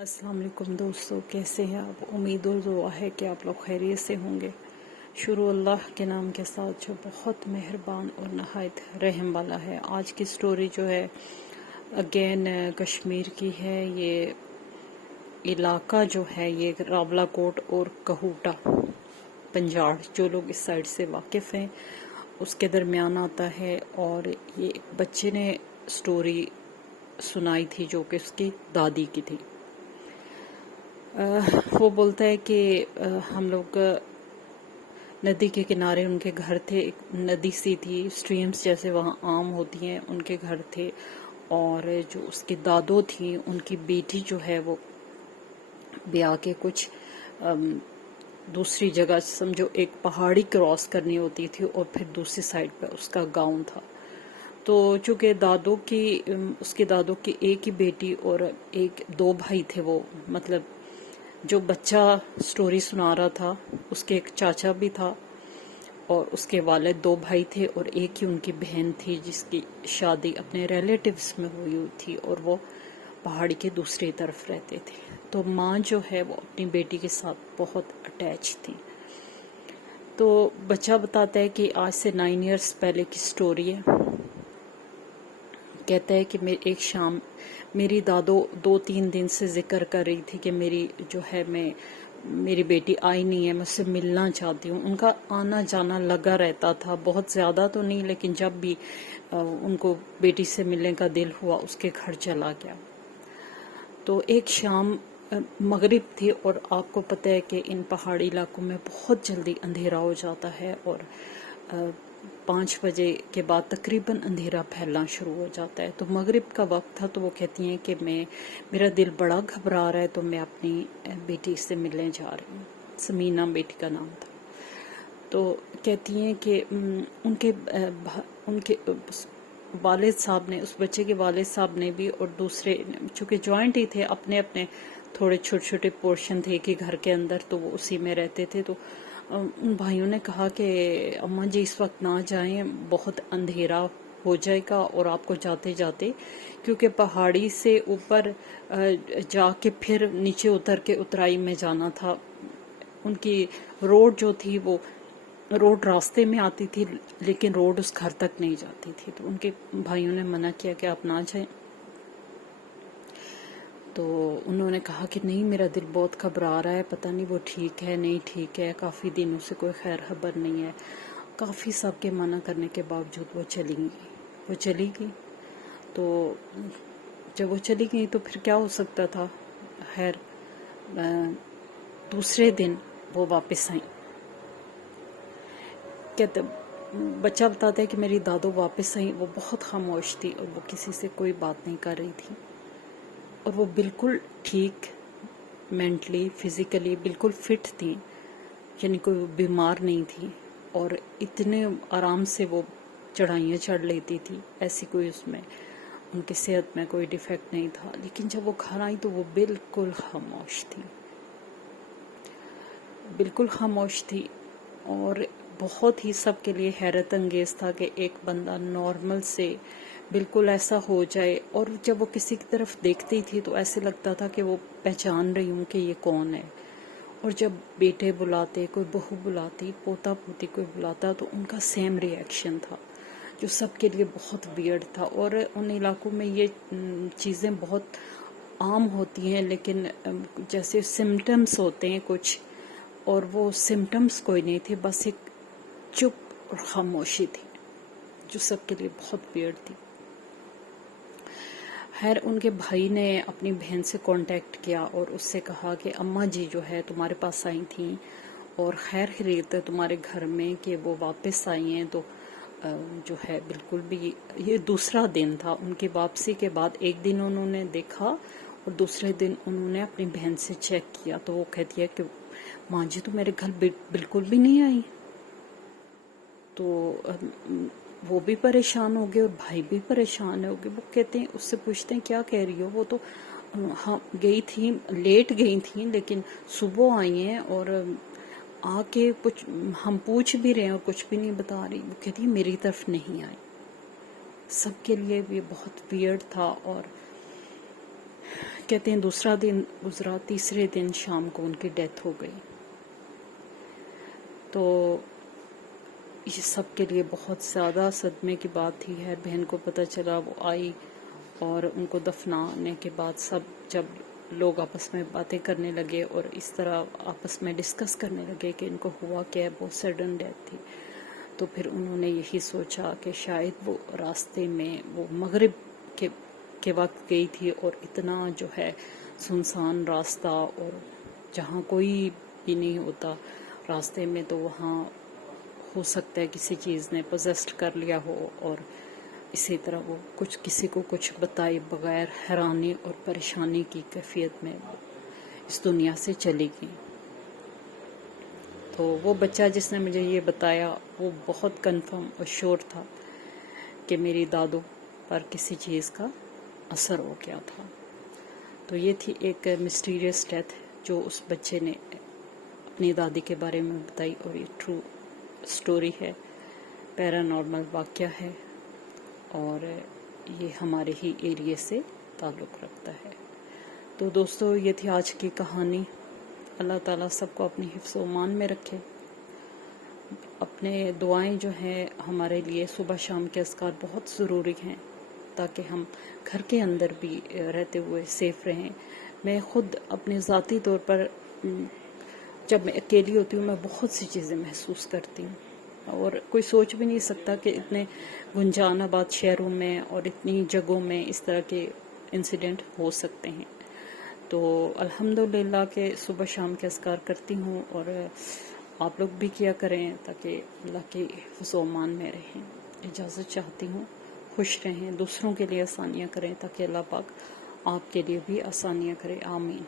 अस्सलाम वालेकुम दोस्तों, कैसे हैं आप। उम्मीद और दुआ है कि आप लोग खैरियत से होंगे। शुरू अल्लाह के नाम के साथ जो बहुत मेहरबान और नहायत रहम वाला है। आज की स्टोरी जो है अगेन कश्मीर की है। ये इलाका जो है ये रावलाकोट और कहूटा पंजाड़, जो लोग इस साइड से वाकिफ़ हैं उसके दरमियान आता है। और ये एक बच्चे ने स्टोरी सुनाई थी जो कि उसकी दादी की थी। वो बोलता है कि हम लोग नदी के किनारे उनके घर थे। एक नदी सी थी, स्ट्रीम्स जैसे वहाँ आम होती हैं, उनके घर थे। और जो उसकी दादो थी, उनकी बेटी जो है वो ब्याह के कुछ दूसरी जगह, समझो एक पहाड़ी क्रॉस करनी होती थी और फिर दूसरी साइड पे उसका गांव था। तो चूँकि उसकी दादो की एक ही बेटी और दो भाई थे। वो मतलब जो बच्चा स्टोरी सुना रहा था उसके एक चाचा भी था और उसके वालिद दो भाई थे और एक ही उनकी बहन थी जिसकी शादी अपने रिलेटिव्स में हुई थी और वो पहाड़ी के दूसरी तरफ रहते थे। तो माँ जो है वो अपनी बेटी के साथ बहुत अटैच थी। तो बच्चा बताता है कि आज से 9 इयर्स पहले की स्टोरी है। कहता है कि एक शाम मेरी दादो 2-3 दिन से जिक्र कर रही थी कि मेरी बेटी आई नहीं है, मैं उससे मिलना चाहती हूँ। उनका आना जाना लगा रहता था, बहुत ज़्यादा तो नहीं, लेकिन जब भी उनको बेटी से मिलने का दिल हुआ उसके घर चला गया। तो एक शाम मगरिब थी और आपको पता है कि इन पहाड़ी इलाकों में बहुत जल्दी अंधेरा हो जाता है और 5 बजे के बाद तकरीबन अंधेरा फैलना शुरू हो जाता है। तो मगरिब का वक्त था। तो वो कहती हैं कि मेरा दिल बड़ा घबरा रहा है, तो मैं अपनी बेटी से मिलने जा रही हूँ। समीना बेटी का नाम था। तो कहती हैं कि उनके वालिद साहब ने, उस बच्चे के वालिद साहब ने भी और दूसरे, चूँकि जॉइंट ही थे, अपने अपने थोड़े छोटे छोटे पोर्शन थे कि घर के अंदर, तो वो उसी में रहते थे। तो उन भाइयों ने कहा कि अम्मा जी इस वक्त ना जाएं, बहुत अंधेरा हो जाएगा और आपको जाते जाते, क्योंकि पहाड़ी से ऊपर जाके फिर नीचे उतर के उतराई में जाना था। उनकी रोड जो थी वो रोड रास्ते में आती थी लेकिन रोड उस घर तक नहीं जाती थी। तो उनके भाइयों ने मना किया कि आप ना जाएं। तो उन्होंने कहा कि नहीं, मेरा दिल बहुत घबरा रहा है, पता नहीं वो ठीक है नहीं ठीक है, काफ़ी दिनों से कोई खैर खबर नहीं है। काफ़ी सबके मना करने के बावजूद वो चली गई। तो जब वो चली गई तो फिर क्या हो सकता था। खैर दूसरे दिन वो वापस आई। कहते बच्चा बताता है कि मेरी दादो वापस आई। वो बहुत खामोश थी और वो किसी से कोई बात नहीं कर रही थी और वो बिल्कुल ठीक, मेंटली फिज़िकली बिल्कुल फिट थी, यानी कोई बीमार नहीं थी और इतने आराम से वो चढ़ाइयाँ चढ़ लेती थी। ऐसी कोई उसमें उनकी सेहत में कोई डिफेक्ट नहीं था। लेकिन जब वो घर आई तो वो बिल्कुल खामोश थी और बहुत ही सबके लिए हैरत अंगेज था कि एक बंदा नॉर्मल से बिल्कुल ऐसा हो जाए। और जब वो किसी की तरफ देखती थी तो ऐसे लगता था कि वो पहचान रही हूँ कि ये कौन है। और जब बेटे बुलाते, कोई बहू बुलाती, पोता पोती कोई बुलाता, तो उनका सेम रिएक्शन था, जो सबके लिए बहुत वियर्ड था। और उन इलाकों में ये चीज़ें बहुत आम होती हैं, लेकिन जैसे सिम्टम्स होते हैं कुछ, और वो सिम्टम्स कोई नहीं थे, बस एक चुप और खामोशी थी जो सबके लिए बहुत वियर्ड थी। खैर उनके भाई ने अपनी बहन से कांटेक्ट किया और उससे कहा कि अम्मा जी जो है तुम्हारे पास आई थी और खैर खैरियत है तुम्हारे घर में, कि वो वापस आई हैं। तो जो है बिल्कुल भी, ये दूसरा दिन था उनकी वापसी के बाद। एक दिन उन्होंने देखा और दूसरे दिन उन्होंने अपनी बहन से चेक किया तो वो कहती है कि माँ जी तो मेरे घर बिल्कुल भी नहीं आई। तो वो भी परेशान हो गए और भाई भी परेशान हो गए। वो कहते हैं, उससे पूछते हैं क्या कह रही हो। वो तो हाँ गई थी, लेट गई थी, लेकिन सुबह आई हैं और आके कुछ हम पूछ भी रहे हैं और कुछ भी नहीं बता रही। वो कहती है मेरी तरफ नहीं आई। सबके लिए भी बहुत वियर्ड था। और کہتے ہیں دوسرا دن گزرا، تیسرے دن شام کو ان کی ڈیتھ ہو گئی. تو یہ سب کے لیے بہت زیادہ صدمے کی بات تھی. ہے بہن کو پتہ چلا، وہ آئی اور ان کو دفنانے کے بعد سب جب لوگ آپس میں باتیں کرنے لگے اور اس طرح آپس میں ڈسکس کرنے لگے کہ ان کو ہوا کیا ہے، بہت سڈن ڈیتھ تھی. تو پھر انہوں نے یہی سوچا کہ شاید وہ راستے میں وہ مغرب کے وقت گئی تھی، اور اتنا جو ہے سنسان راستہ اور جہاں کوئی بھی نہیں ہوتا راستے میں، تو وہاں ہو سکتا ہے کسی چیز نے پوزیسڈ کر لیا ہو، اور اسی طرح وہ کسی کو کچھ بتائے بغیر حیرانی اور پریشانی کی کیفیت میں اس دنیا سے چلی گئی. تو وہ بچہ جس نے مجھے یہ بتایا وہ بہت کنفرم اور شور تھا کہ میری دادو پر کسی چیز کا اثر ہو گیا تھا. تو یہ تھی ایک مسٹیریس ڈیتھ جو اس بچے نے اپنی دادی کے بارے میں بتائی، اور یہ ٹرو سٹوری ہے، پیرانارمل واقعہ ہے، اور یہ ہمارے ہی ایریے سے تعلق رکھتا ہے. تو دوستو یہ تھی آج کی کہانی. اللہ تعالیٰ سب کو اپنی حفظ و امان میں رکھے. اپنے دعائیں جو ہیں ہمارے لیے صبح شام کے اذکار بہت ضروری ہیں، تاکہ ہم گھر کے اندر بھی رہتے ہوئے سیف رہیں. میں خود اپنے ذاتی طور پر جب میں اکیلی ہوتی ہوں میں بہت سی چیزیں محسوس کرتی ہوں، اور کوئی سوچ بھی نہیں سکتا کہ اتنے گنجان آباد شہروں میں اور اتنی جگہوں میں اس طرح کے انسیڈنٹ ہو سکتے ہیں. تو الحمدللہ کہ صبح شام کے اذکار کرتی ہوں، اور آپ لوگ بھی کیا کریں تاکہ اللہ کی حفظ و امان میں رہیں. اجازت چاہتی ہوں. خوش رہیں، دوسروں کے لیے آسانیاں کریں تاکہ اللہ پاک آپ کے لیے بھی آسانیاں کرے. آمین.